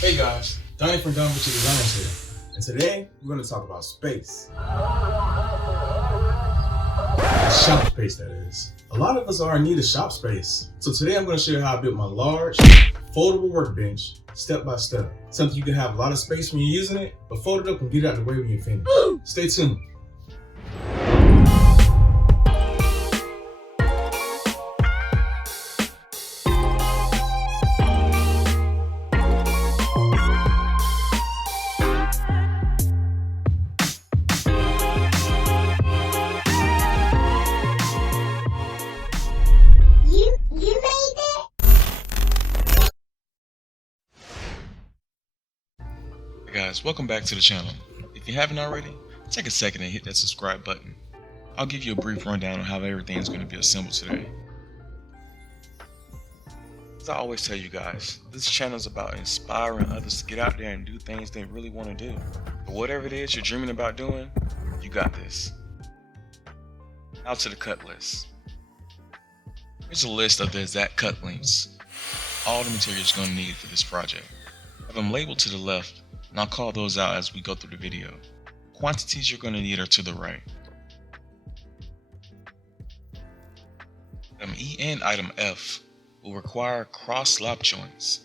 Hey guys, Donnie from DonvinciDesigns here, and today we're going to talk about space. Shop space, that is. A lot of us are in need of shop space, so today I'm going to show you how I built my large, foldable workbench step by step. Something you can have a lot of space when you're using it, but fold it up and get it out of the way when you're finished. Stay tuned. Hey guys, welcome back to the channel. If you haven't already, take a second and hit that subscribe button. I'll give you a brief rundown on how everything is going to be assembled today. As I always tell you guys, this channel is about inspiring others to get out there and do things they really want to do. But whatever it is you're dreaming about doing, you got this. Now to the cut list. Here's a list of the exact cut lengths, all the materials you're going to need for this project. I have them labeled to the left, and I'll call those out as we go through the video. Quantities you're going to need are to the right. Item E and item F will require cross slop joints.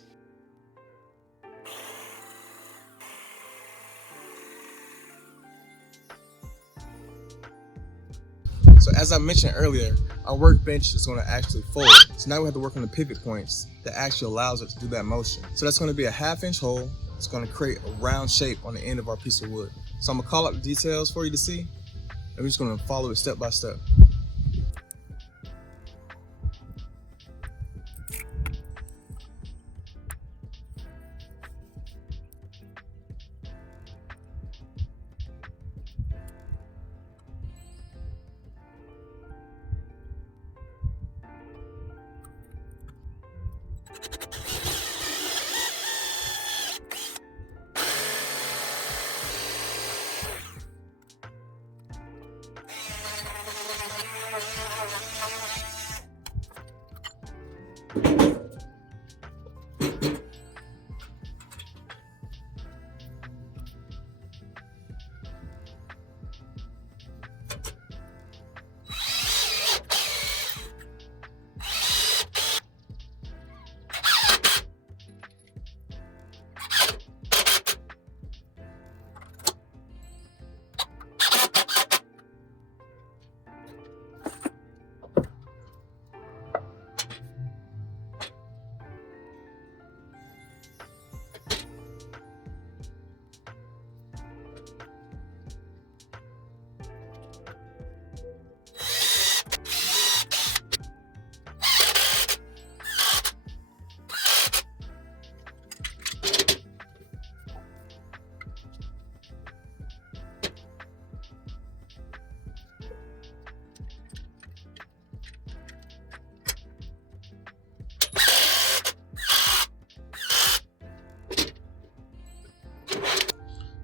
So as I mentioned earlier, our workbench is going to actually fold. So now we have to work on the pivot points that actually allows us to do that motion. So that's going to be a 1/2 inch hole. It's going to create a round shape on the end of our piece of wood. So I'm going to call out the details for you to see, and we're just going to follow it step by step.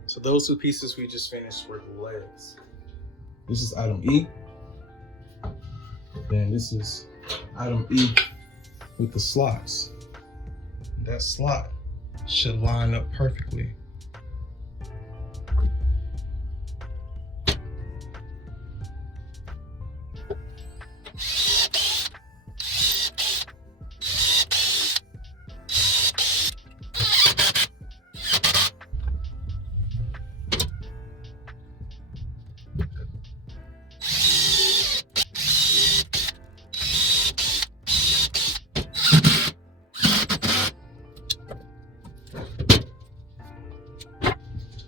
So those two pieces we just finished were the legs. This is item E. Then this is item E with the slots. That slot should line up perfectly.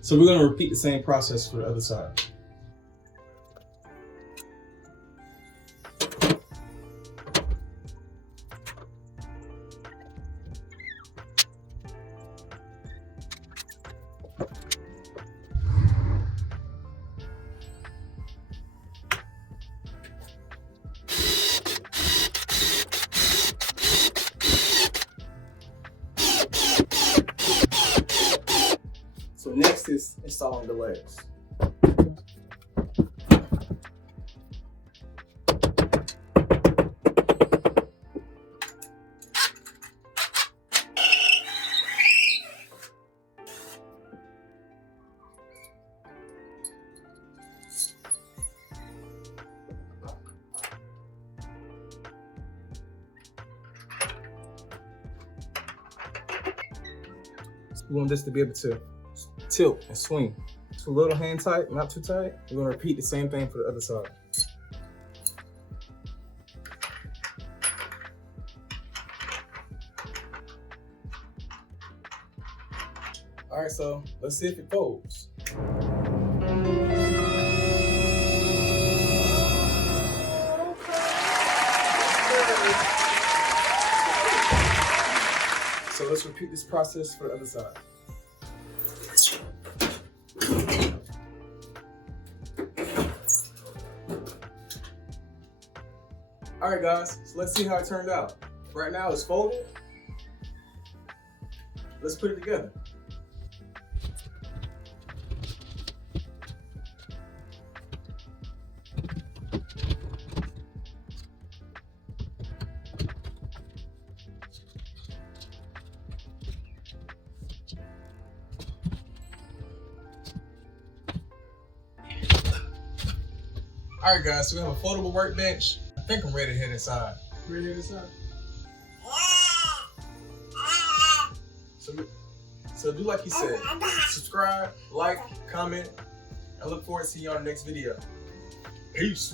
So we're going to repeat the same process for the other side. So next is installing the legs. We want this to be able to tilt and swing. It's a little hand tight, not too tight. We're gonna repeat the same thing for the other side. All right, so let's see if it folds. So let's repeat this process for the other side. All right, guys, so let's see how it turned out. Right now it's folded. Let's put it together. All right, guys, so we have a foldable workbench. I think I'm ready to hit inside. Ready to hit inside? So do like he said. Subscribe, like, comment. I look forward to seeing you on the next video. Peace.